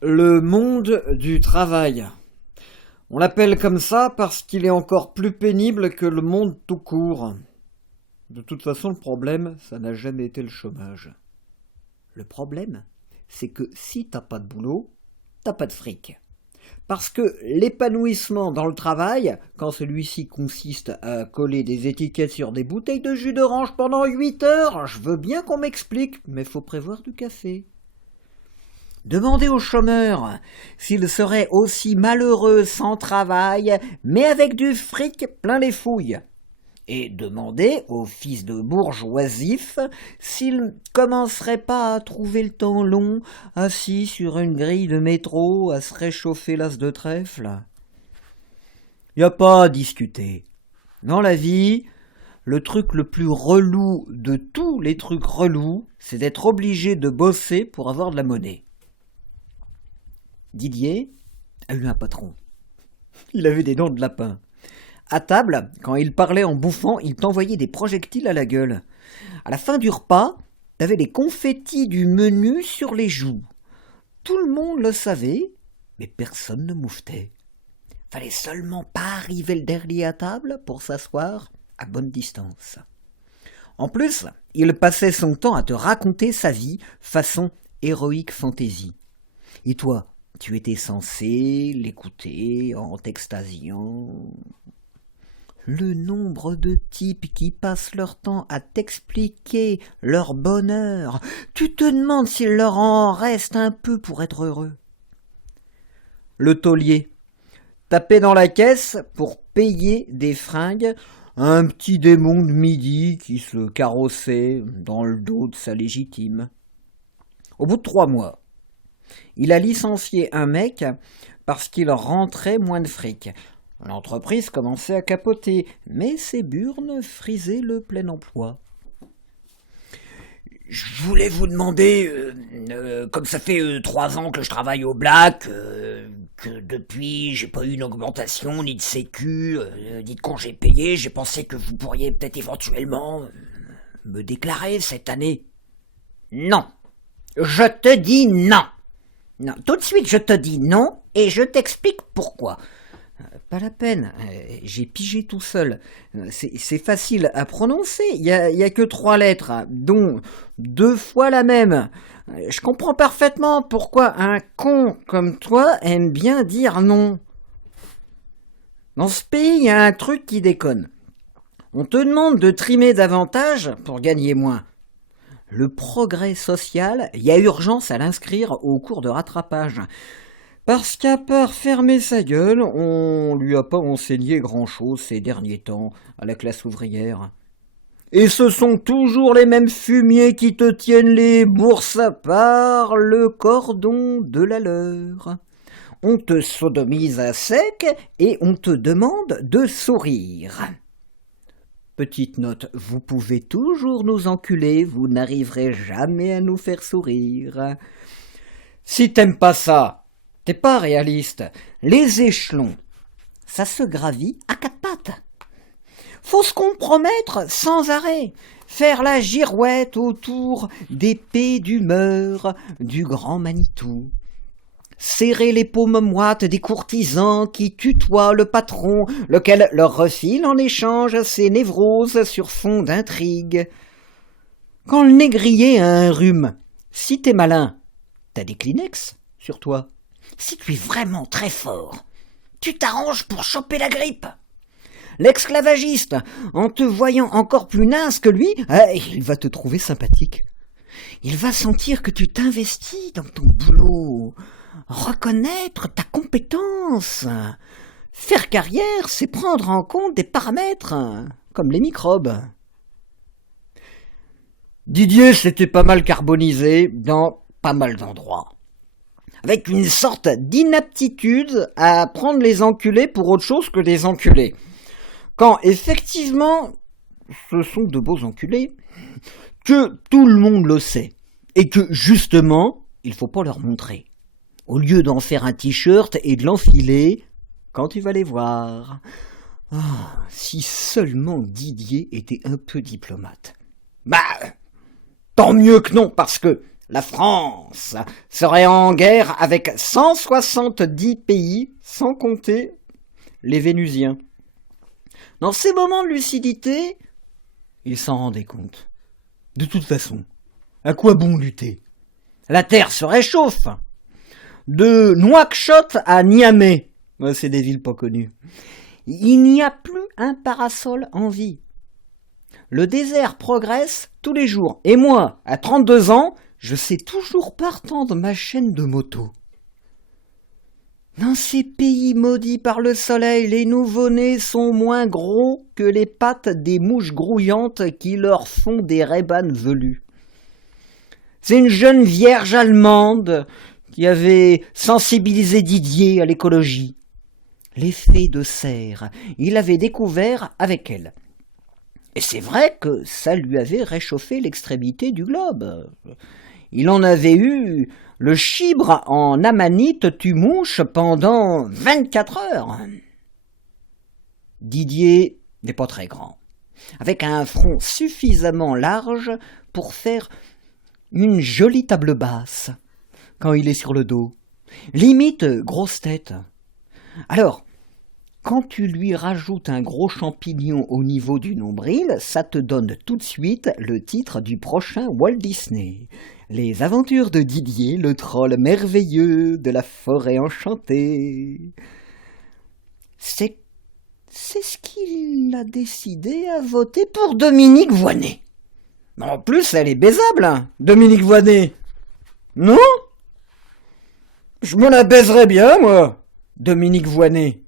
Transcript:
Le monde du travail. On l'appelle comme ça parce qu'il est encore plus pénible que le monde tout court. De toute façon, le problème, ça n'a jamais été le chômage. Le problème, c'est que si t'as pas de boulot, t'as pas de fric. Parce que l'épanouissement dans le travail, quand celui-ci consiste à coller des étiquettes sur des bouteilles de jus d'orange pendant 8 heures, je veux bien qu'on m'explique, mais faut prévoir du café. Demandez aux chômeurs s'ils seraient aussi malheureux sans travail, mais avec du fric plein les fouilles. Et demandez aux fils de bourgeoisifs s'ils commenceraient pas à trouver le temps long, assis sur une grille de métro, à se réchauffer l'as de trèfle. Y a pas à discuter. Dans la vie, le truc le plus relou de tous les trucs relous, c'est d'être obligé de bosser pour avoir de la monnaie. Didier a eu un patron. Il avait des dents de lapin. À table, quand il parlait en bouffant, il t'envoyait des projectiles à la gueule. À la fin du repas, t'avais les confettis du menu sur les joues. Tout le monde le savait, mais personne ne mouffetait. Fallait seulement pas arriver le dernier à table pour s'asseoir à bonne distance. En plus, il passait son temps à te raconter sa vie façon héroïque fantaisie. Et toi, tu étais censé l'écouter en t'extasiant. Le nombre de types qui passent leur temps à t'expliquer leur bonheur, tu te demandes s'il leur en reste un peu pour être heureux. Le taulier tapait dans la caisse pour payer des fringues un petit démon de midi qui se carrossait dans le dos de sa légitime. Au bout de 3 mois, il a licencié un mec parce qu'il rentrait moins de fric. L'entreprise commençait à capoter, mais ses burnes frisaient le plein emploi. Je voulais vous demander, comme ça fait 3 ans que je travaille au Black, que depuis j'ai pas eu une augmentation, ni de sécu, ni de congé payé, j'ai pensé que vous pourriez peut-être éventuellement me déclarer cette année. Non. Je te dis non. Non. Tout de suite, je te dis non et je t'explique pourquoi. Pas la peine, j'ai pigé tout seul. C'est facile à prononcer, il y a que 3 lettres, dont 2 fois la même. Je comprends parfaitement pourquoi un con comme toi aime bien dire non. Dans ce pays, il y a un truc qui déconne. On te demande de trimer davantage pour gagner moins. Le progrès social, il y a urgence à l'inscrire au cours de rattrapage. Parce qu'à part fermer sa gueule, on lui a pas enseigné grand-chose ces derniers temps à la classe ouvrière. Et ce sont toujours les mêmes fumiers qui te tiennent les bourses par le cordon de la leur. On te sodomise à sec et on te demande de sourire. Petite note, vous pouvez toujours nous enculer, vous n'arriverez jamais à nous faire sourire. Si t'aimes pas ça, t'es pas réaliste. Les échelons, ça se gravit à 4 pattes. Faut se compromettre sans arrêt, faire la girouette autour des paies d'humeur du grand Manitou. Serrer les paumes moites des courtisans qui tutoient le patron, lequel leur refile en échange ses névroses sur fond d'intrigue. Quand le négrier a un rhume, si t'es malin, t'as des Kleenex sur toi. Si tu es vraiment très fort, tu t'arranges pour choper la grippe. L'esclavagiste, en te voyant encore plus naze que lui, il va te trouver sympathique. Il va sentir que tu t'investis dans ton boulot. Reconnaître ta compétence. Faire carrière, c'est prendre en compte des paramètres, comme les microbes. Didier s'était pas mal carbonisé dans pas mal d'endroits, avec une sorte d'inaptitude à prendre les enculés pour autre chose que des enculés. Quand effectivement, ce sont de beaux enculés, que tout le monde le sait, et que justement, il faut pas leur montrer. Au lieu d'en faire un t-shirt et de l'enfiler quand tu vas les voir. Si seulement Didier était un peu diplomate. Bah, tant mieux que non, parce que La France serait en guerre avec 170 pays, sans compter les Vénusiens. Dans ces moments de lucidité, il s'en rendait compte. De toute façon, à quoi bon lutter? La Terre se réchauffe. De Nouakchott à Niamey, c'est des villes pas connues, il n'y a plus un parasol en vie. Le désert progresse tous les jours. Et moi, à 32 ans, je sais toujours pas retendre ma chaîne de moto. Dans ces pays maudits par le soleil, les nouveau-nés sont moins gros que les pattes des mouches grouillantes qui leur font des raybanes velus. C'est une jeune vierge allemande qui avait sensibilisé Didier à l'écologie. L'effet de serre, il l'avait découvert avec elle. Et c'est vrai que ça lui avait réchauffé l'extrémité du globe. Il en avait eu le chibre en amanite tue-mouche pendant 24 heures. Didier n'est pas très grand, avec un front suffisamment large pour faire une jolie table basse quand il est sur le dos, limite grosse tête. Alors, quand tu lui rajoutes un gros champignon au niveau du nombril, ça te donne tout de suite le titre du prochain Walt Disney. Les aventures de Didier, le troll merveilleux de la forêt enchantée. C'est ce qu'il a décidé à voter pour Dominique Voynet. En plus, elle est baisable, hein, Dominique Voynet. Non? Je me la baiserais bien, moi, Dominique Voynet.